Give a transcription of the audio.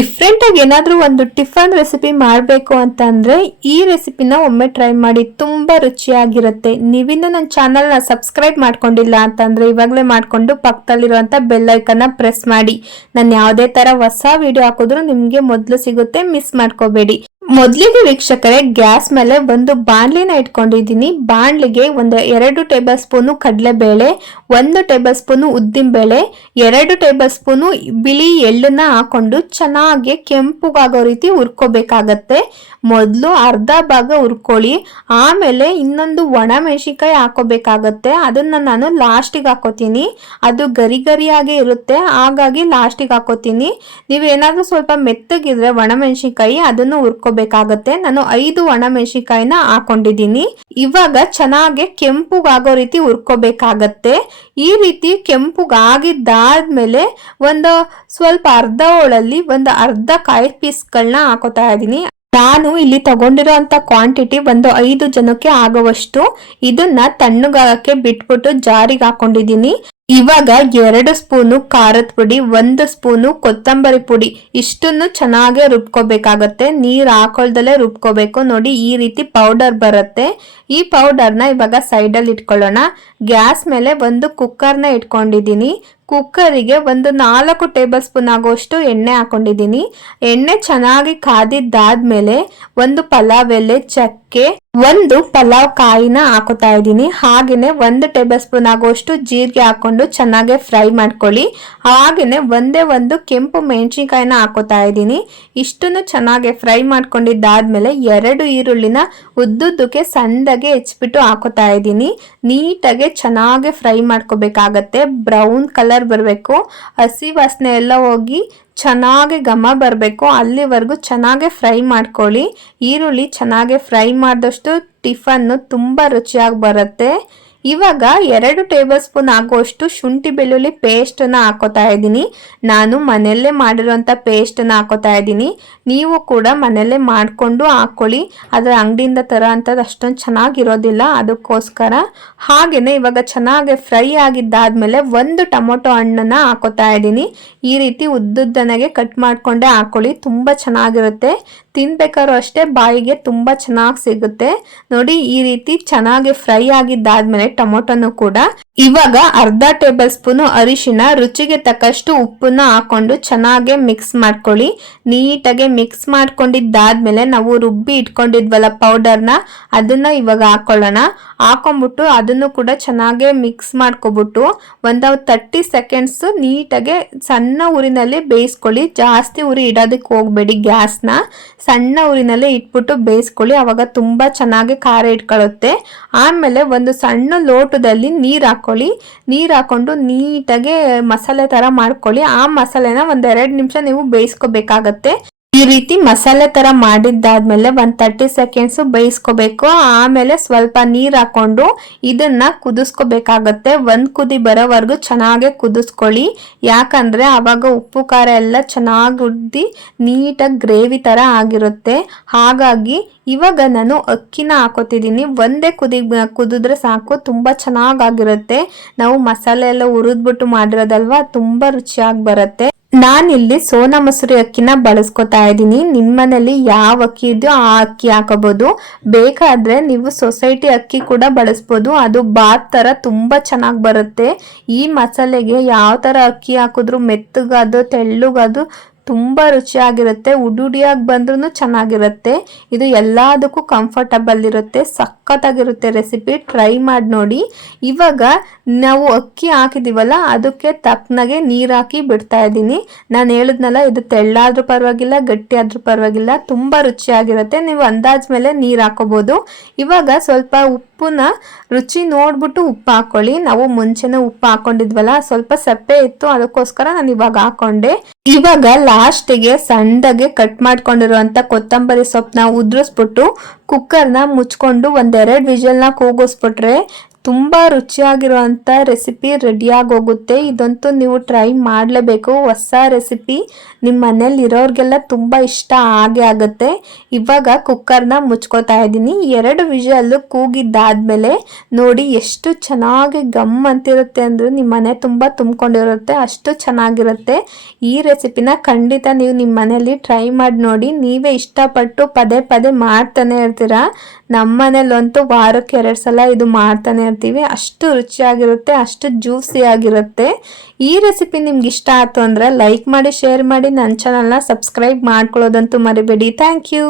Different ಆಗಿ ಏನಾದರೂ ಒಂದು ಟಿಫನ್ ರೆಸಿಪಿ ಮಾಡಬೇಕು ಅಂತ ಅಂದ್ರೆ ಈ ರೆಸಿಪಿನ ಒಮ್ಮೆ ಟ್ರೈ ಮಾಡಿ, ತುಂಬಾ ರುಚಿಯಾಗಿರುತ್ತೆ. ನೀವಿನ್ನು ನನ್ನ ಚಾನಲ್ನ ಸಬ್ಸ್ಕ್ರೈಬ್ ಮಾಡ್ಕೊಂಡಿಲ್ಲ ಅಂತಂದ್ರೆ ಇವಾಗಲೇ ಮಾಡ್ಕೊಂಡು ಪಕ್ಕದಲ್ಲಿರುವಂತ ಬೆಲ್ ಐಕನ್ನ ಪ್ರೆಸ್ ಮಾಡಿ. ನಾನು ಯಾವುದೇ ತರ ಹೊಸ ವಿಡಿಯೋ ಹಾಕಿದ್ರು ನಿಮ್ಗೆ ಮೊದಲು ಸಿಗುತ್ತೆ, ಮಿಸ್ ಮಾಡ್ಕೋಬೇಡಿ. ಮೊದಲಿಗೆ ವೀಕ್ಷಕರೇ, ಗ್ಯಾಸ್ ಮೇಲೆ ಒಂದು ಬಾಣಲಿನ ಇಟ್ಕೊಂಡಿದ್ದೀನಿ. ಬಾಣಲಿಗೆ ಒಂದು 2 ಟೇಬಲ್ ಸ್ಪೂನು ಕಡಲೆಬೇಳೆ, 1 ಟೇಬಲ್ ಸ್ಪೂನು ಉದ್ದಿನಬೇಳೆ, 2 ಟೇಬಲ್ ಸ್ಪೂನು ಬಿಳಿ ಎಳ್ಳನ್ನ ಹಾಕೊಂಡು ಚೆನ್ನಾಗಿ ಕೆಂಪುಗಾಗೋ ರೀತಿ ಹುರ್ಕೋಬೇಕಾಗತ್ತೆ. ಮೊದಲು ಅರ್ಧ ಭಾಗ ಹುರ್ಕೊಳ್ಳಿ, ಆಮೇಲೆ ಇನ್ನೊಂದು ಒಣ ಮೆಣಸಿನ್ಕಾಯಿ ಹಾಕೋಬೇಕಾಗತ್ತೆ. ಅದನ್ನ ನಾನು ಲಾಸ್ಟಿಗೆ ಹಾಕೋತೀನಿ, ಅದು ಗರಿ ಗರಿಯಾಗಿ ಇರುತ್ತೆ, ಹಾಗಾಗಿ ಲಾಸ್ಟಿಗೆ ಹಾಕೋತೀನಿ. ನೀವೇನಾದ್ರೂ ಸ್ವಲ್ಪ ಮೆತ್ತಗಿದ್ರೆ ಒಣ ಮೆಣಸಿನ್ಕಾಯಿ ಅದನ್ನು ಹುರ್ಕೋಬೇಕಾಗತ್ತೆ. ನಾನು 5 ಒಣ ಮೆಣಸಿನ್ಕಾಯಿನ ಹಾಕೊಂಡಿದ್ದೀನಿ. ಇವಾಗ ಚೆನ್ನಾಗಿ ಕೆಂಪುಗಾಗೋ ರೀತಿ ಹುರ್ಕೋಬೇಕಾಗತ್ತೆ. ಈ ರೀತಿ ಕೆಂಪುಗಾಗಿದ್ದಾದ್ಮೇಲೆ ಒಂದು ಸ್ವಲ್ಪ ಅರ್ಧ ಹೋಳಲ್ಲಿ ಒಂದು ಅರ್ಧ ಕಾಯಿ ಪೀಸ್ಗಳನ್ನ ಹಾಕೋತಾ ಇದ್ದೀನಿ. ನಾನು ಇಲ್ಲಿ ತಗೊಂಡಿರೋಂಥ ಕ್ವಾಂಟಿಟಿ ಒಂದು 5 ಜನಕ್ಕೆ ಆಗುವಷ್ಟು. ಇದನ್ನ ತಣ್ಣಗಾಗಕ್ಕೆ ಬಿಟ್ಬಿಟ್ಟು ಜಾರಿಗೆ ಹಾಕೊಂಡಿದ್ದೀನಿ. ಇವಾಗ 2 ಸ್ಪೂನು ಖಾರದ ಪುಡಿ, 1 ಸ್ಪೂನು ಕೊತ್ತಂಬರಿ ಪುಡಿ, ಇಷ್ಟನ್ನು ಚೆನ್ನಾಗಿ ರುಬ್ಕೋಬೇಕಾಗತ್ತೆ. ನೀರು ಹಾಕೊಳ್ದಲ್ಲೇ ರುಬ್ಕೋಬೇಕು. ನೋಡಿ, ಈ ರೀತಿ ಪೌಡರ್ ಬರುತ್ತೆ. ಈ ಪೌಡರ್ನ ಇವಾಗ ಸೈಡಲ್ಲಿ ಇಟ್ಕೊಳ್ಳೋಣ. ಗ್ಯಾಸ್ ಮೇಲೆ ಒಂದು ಕುಕ್ಕರ್ನ ಇಟ್ಕೊಂಡಿದ್ದೀನಿ. ಕುಕ್ಕರಿಗೆ ಒಂದು 4 ಟೇಬಲ್ ಸ್ಪೂನ್ ಆಗುವಷ್ಟು ಎಣ್ಣೆ ಹಾಕೊಂಡಿದ್ದೀನಿ. ಎಣ್ಣೆ ಚೆನ್ನಾಗಿ ಕಾದಿದ್ದಾದ್ಮೇಲೆ ಒಂದು ಪಲಾವ್ ಎಲೆ, ಚಕ್ಕೆ, ಒಂದು ಪಲಾವ್ ಕಾಯಿನ ಹಾಕೋತಾ ಇದ್ದೀನಿ. ಹಾಗೇನೆ 1 ಟೇಬಲ್ ಸ್ಪೂನ್ ಆಗುವಷ್ಟು ಜೀರಿಗೆ ಹಾಕೊಂಡು ಚೆನ್ನಾಗಿ ಫ್ರೈ ಮಾಡ್ಕೊಳ್ಳಿ. ಹಾಗೇನೆ ಒಂದು ಕೆಂಪು ಮೆಣಸಿನ್ಕಾಯಿನ ಹಾಕೋತಾ ಇದ್ದೀನಿ. ಇಷ್ಟನ್ನು ಚೆನ್ನಾಗಿ ಫ್ರೈ ಮಾಡ್ಕೊಂಡಿದ್ದಾದ್ಮೇಲೆ 2 ಈರುಳ್ಳಿನ ಉದ್ದುದ್ದಕ್ಕೆ ಸಣ್ಣಗೆ ಹೆಚ್ಚಿಬಿಟ್ಟು ಹಾಕೋತಾ ಇದ್ದೀನಿ. ನೀಟಾಗಿ ಚೆನ್ನಾಗಿ ಫ್ರೈ ಮಾಡ್ಕೋಬೇಕಾಗತ್ತೆ. ಬ್ರೌನ್ ಕಲರ್ ಬರಬೇಕು, ಹಸಿ ವಾಸನೆ ಎಲ್ಲ ಹೋಗಿ ಚೆನ್ನಾಗಿ ಘಮ ಬರಬೇಕು, ಅಲ್ಲಿವರೆಗೂ ಚೆನ್ನಾಗಿ ಫ್ರೈ ಮಾಡ್ಕೊಳ್ಳಿ. ಈರುಳ್ಳಿ ಚೆನ್ನಾಗಿ ಫ್ರೈ ಮಾಡಿದಷ್ಟು ಟಿಫನ್ನು ತುಂಬ ರುಚಿಯಾಗಿ ಬರುತ್ತೆ. ಇವಾಗ 2 ಟೇಬಲ್ ಸ್ಪೂನ್ ಆಗುವಷ್ಟು ಶುಂಠಿ ಬೆಳ್ಳುಳ್ಳಿ ಪೇಸ್ಟನ್ನ ಹಾಕೋತಾ ಇದ್ದೀನಿ. ನಾನು ಮನೆಯಲ್ಲೇ ಮಾಡಿರೋಂಥ ಪೇಸ್ಟನ್ನ ಹಾಕೋತಾ ಇದ್ದೀನಿ. ನೀವು ಕೂಡ ಮನೆಯಲ್ಲೇ ಮಾಡಿಕೊಂಡು ಹಾಕ್ಕೊಳ್ಳಿ. ಅದರ ಅಂಗಡಿಯಿಂದ ತರ ಅಂಥದ್ದು ಅಷ್ಟೊಂದು ಚೆನ್ನಾಗಿರೋದಿಲ್ಲ, ಅದಕ್ಕೋಸ್ಕರ. ಹಾಗೆಯೇ ಇವಾಗ ಚೆನ್ನಾಗಿ ಫ್ರೈ ಆಗಿದ್ದಾದ್ಮೇಲೆ 1 ಟೊಮೊಟೊ ಹಣ್ಣನ್ನ ಹಾಕೋತಾ ಇದ್ದೀನಿ. ಈ ರೀತಿ ಉದ್ದುದ್ದನೆಗೆ ಕಟ್ ಮಾಡ್ಕೊಂಡೆ ಹಾಕೊಳ್ಳಿ, ತುಂಬ ಚೆನ್ನಾಗಿರುತ್ತೆ. ತಿನ್ಬೇಕಾದ್ರೂ ಅಷ್ಟೇ ಬಾಯಿಗೆ ತುಂಬ ಚೆನ್ನಾಗಿ ಸಿಗುತ್ತೆ. ನೋಡಿ, ಈ ರೀತಿ ಚೆನ್ನಾಗಿ ಫ್ರೈ ಆಗಿದ್ದಾದ್ಮೇಲೆ ಟೊಮೊಟೊನು ಕೂಡ ಇವಾಗ ಅರ್ಧ ಟೇಬಲ್ ಸ್ಪೂನು ಅರಿಶಿನ, ರುಚಿಗೆ ತಕ್ಕಷ್ಟು ಉಪ್ಪನ್ನ ಹಾಕೊಂಡು ಚೆನ್ನಾಗಿ ಮಿಕ್ಸ್ ಮಾಡ್ಕೊಳ್ಳಿ. ನೀಟಾಗಿ ಮಿಕ್ಸ್ ಮಾಡ್ಕೊಂಡಿದ್ದಾದ್ಮೇಲೆ ನಾವು ರುಬ್ಬಿ ಇಟ್ಕೊಂಡಿದ್ವಲ್ಲ ಪೌಡರ್ನ, ಅದನ್ನ ಇವಾಗ ಹಾಕೊಳ್ಳೋಣ. ಹಾಕೊಂಡ್ಬಿಟ್ಟು ಅದನ್ನು ಕೂಡ ಚೆನ್ನಾಗಿ ಮಿಕ್ಸ್ ಮಾಡ್ಕೊಬಿಟ್ಟು ಒಂದು 30 ಸೆಕೆಂಡ್ಸ್ ನೀಟಾಗಿ ಸಣ್ಣ ಉರಿನಲ್ಲಿ ಬೇಯಿಸ್ಕೊಳ್ಳಿ. ಜಾಸ್ತಿ ಉರಿ ಇಡೋದಕ್ಕೆ ಹೋಗ್ಬೇಡಿ, ಗ್ಯಾಸ್ನ ಸಣ್ಣ ಉರಿನಲ್ಲೇ ಇಟ್ಬಿಟ್ಟು ಬೇಯಿಸ್ಕೊಳ್ಳಿ. ಅವಾಗ ತುಂಬಾ ಚೆನ್ನಾಗಿ ಖಾರ ಇಟ್ಕೊಳ್ಳುತ್ತೆ. ಆಮೇಲೆ ಒಂದು ಸಣ್ಣ ಲೋಟದಲ್ಲಿ ನೀರು ಹಾಕೊಳ್ಳಿ. ನೀರು ಹಾಕೊಂಡು ನೀಟಾಗಿ ಮಸಾಲೆ ತರ ಮಾಡ್ಕೊಳ್ಳಿ. ಆ ಮಸಾಲೆನ ಒಂದು 2 ನಿಮಿಷ ನೀವು ಬೇಯಿಸ್ಕೋಬೇಕಾಗತ್ತೆ. ಈ ರೀತಿ ಮಸಾಲೆ ತರ ಮಾಡಿದ್ದಾದ್ಮೇಲೆ ಒಂದು 30 ಸೆಕೆಂಡ್ಸ್ ಬೇಯಿಸ್ಕೋಬೇಕು. ಆಮೇಲೆ ಸ್ವಲ್ಪ ನೀರ್ ಹಾಕೊಂಡು ಇದನ್ನ ಕುದಿಸ್ಕೋಬೇಕಾಗತ್ತೆ. 1 ಕುದಿ ಬರೋವರೆಗೂ ಚೆನ್ನಾಗಿ ಕುದಿಸ್ಕೊಳ್ಳಿ. ಯಾಕಂದ್ರೆ ಅವಾಗ ಉಪ್ಪು ಖಾರ ಎಲ್ಲ ಚೆನ್ನಾಗಿ ಉದ್ದಿ ನೀಟಾಗಿ ಗ್ರೇವಿ ತರ ಆಗಿರುತ್ತೆ. ಹಾಗಾಗಿ ಇವಾಗ ನಾನು ಅಕ್ಕಿನ ಹಾಕೋತಿದ್ದೀನಿ. ಒಂದೇ ಕುದಿದ್ರೆ ಸಾಕು, ತುಂಬಾ ಚೆನ್ನಾಗಿರುತ್ತೆ. ನಾವು ಮಸಾಲೆ ಎಲ್ಲ ಹುರಿದ್ಬಿಟ್ಟು ಮಾಡಿರೋದಲ್ವಾ, ತುಂಬಾ ರುಚಿಯಾಗಿ ಬರುತ್ತೆ. ನಾನಿಲ್ಲಿ ಸೋನಾ ಮಸೂರಿ ಅಕ್ಕಿನ ಬಳಸ್ಕೊತಾ ಇದ್ದೀನಿ. ನಿಮ್ಮನೇಲಿ ಯಾವ ಅಕ್ಕಿ ಇದೆಯೋ ಆ ಅಕ್ಕಿ ಹಾಕೋಬಹುದು. ಬೇಕಾದ್ರೆ ನೀವು ಸೊಸೈಟಿ ಅಕ್ಕಿ ಕೂಡ ಬಳಸ್ಬೋದು, ಅದು ಬಾತ್ ತರ ತುಂಬಾ ಚೆನ್ನಾಗಿ ಬರುತ್ತೆ. ಈ ಮಸಾಲೆಗೆ ಯಾವ ತರ ಅಕ್ಕಿ ಹಾಕಿದ್ರು ಮೆತ್ತಗಾದು ತೆಳ್ಳಗಾದು ತುಂಬಾ ರುಚಿಯಾಗಿರುತ್ತೆ. ಉಡುಡಿಯಾಗಿ ಬಂದ್ರೂ ಚೆನ್ನಾಗಿರುತ್ತೆ. ಇದು ಎಲ್ಲದಕ್ಕೂ ಕಂಫರ್ಟಬಲ್ ಇರುತ್ತೆ, ಸಖತ್ತಾಗಿರುತ್ತೆ ರೆಸಿಪಿ. ಟ್ರೈ ಮಾಡಿ ನೋಡಿ. ಇವಾಗ ನಾವು ಅಕ್ಕಿ ಹಾಕಿದೀವಲ್ಲ, ಅದಕ್ಕೆ ತಕ್ಕನಾಗೆ ನೀರು ಹಾಕಿ ಬಿಡ್ತಾ ಇದ್ದೀನಿ. ನಾನು ಹೇಳಿದ್ನಲ್ಲ, ಇದು ತೆಳ್ಳಾದ್ರೂ ಪರವಾಗಿಲ್ಲ, ಗಟ್ಟಿ ಆದ್ರೂ ಪರವಾಗಿಲ್ಲ, ತುಂಬಾ ರುಚಿಯಾಗಿರುತ್ತೆ. ನೀವು ಅಂದಾಜ್ ಮೇಲೆ ನೀರು ಹಾಕೋಬಹುದು. ಇವಾಗ ಸ್ವಲ್ಪ ಉಪ್ಪನ್ನ ರುಚಿ ನೋಡ್ಬಿಟ್ಟು ಉಪ್ಪು ಹಾಕೊಳ್ಳಿ. ನಾವು ಮುಂಚೆನೇ ಉಪ್ಪು ಹಾಕೊಂಡಿದ್ವಲ್ಲ, ಸ್ವಲ್ಪ ಸಪ್ಪೆ ಇತ್ತು, ಅದಕ್ಕೋಸ್ಕರ ನಾನು ಇವಾಗ ಹಾಕೊಂಡೆ. ಇವಾಗ ಲಾಸ್ಟಿಗೆ ಸಣ್ಣದಾಗೆ ಕಟ್ ಮಾಡ್ಕೊಂಡಿರುವಂತ ಕೊತ್ತಂಬರಿ ಸೊಪ್ಪನ್ನ ಉದುರಿಸ್ಬಿಟ್ಟು ಕುಕ್ಕರ್ನ ಮುಚ್ಕೊಂಡು 1-2 ವಿಷಲ್ನ ಕೂಗಿಸ್ಬಿಟ್ರೆ ತುಂಬ ರುಚಿಯಾಗಿರುವಂಥ ರೆಸಿಪಿ ರೆಡಿಯಾಗಿ ಹೋಗುತ್ತೆ. ಇದಂತೂ ನೀವು ಟ್ರೈ ಮಾಡಲೇಬೇಕು. ಹೊಸ ರೆಸಿಪಿ ನಿಮ್ಮ ಮನೇಲಿ ಇರೋರಿಗೆಲ್ಲ ತುಂಬ ಇಷ್ಟ ಆಗುತ್ತೆ. ಇವಾಗ ಕುಕ್ಕರ್ನ ಮುಚ್ಕೋತಾ ಇದ್ದೀನಿ. 2 ವಿಷಲ್ ಕೂಗಿದ್ದಾದ್ಮೇಲೆ ನೋಡಿ ಎಷ್ಟು ಚೆನ್ನಾಗಿ ಗಮ್ ಅಂತಿರುತ್ತೆ ಅಂದರೆ ನಿಮ್ಮ ಮನೆ ತುಂಬ ತುಂಬಿಕೊಂಡಿರುತ್ತೆ, ಅಷ್ಟು ಚೆನ್ನಾಗಿರುತ್ತೆ. ಈ ರೆಸಿಪಿನ ಖಂಡಿತ ನೀವು ನಿಮ್ಮ ಮನೇಲಿ ಟ್ರೈ ಮಾಡಿ ನೋಡಿ. ನೀವೇ ಇಷ್ಟಪಟ್ಟು ಪದೇ ಪದೇ ಮಾಡ್ತಾನೆ ಇರ್ತೀರಾ. ನಮ್ಮ ಮನೇಲಂತೂ ವಾರಕ್ಕೆ 2 ಸಲ ಇದು ಮಾಡ್ತಾನೆ ಇರ್ತೀವಿ. ಅಷ್ಟು ರುಚಿಯಾಗಿರುತ್ತೆ, ಅಷ್ಟು ಜ್ಯೂಸಿ ಆಗಿರುತ್ತೆ. ಈ ರೆಸಿಪಿ ನಿಮ್ಗೆ ಇಷ್ಟ ಆಯ್ತು ಅಂದರೆ ಲೈಕ್ ಮಾಡಿ, ಶೇರ್ ಮಾಡಿ, ನನ್ನ ಚಾನಲ್ನ ಸಬ್ಸ್ಕ್ರೈಬ್ ಮಾಡ್ಕೊಳ್ಳೋದಂತೂ ಮರಿಬೇಡಿ. Thank you.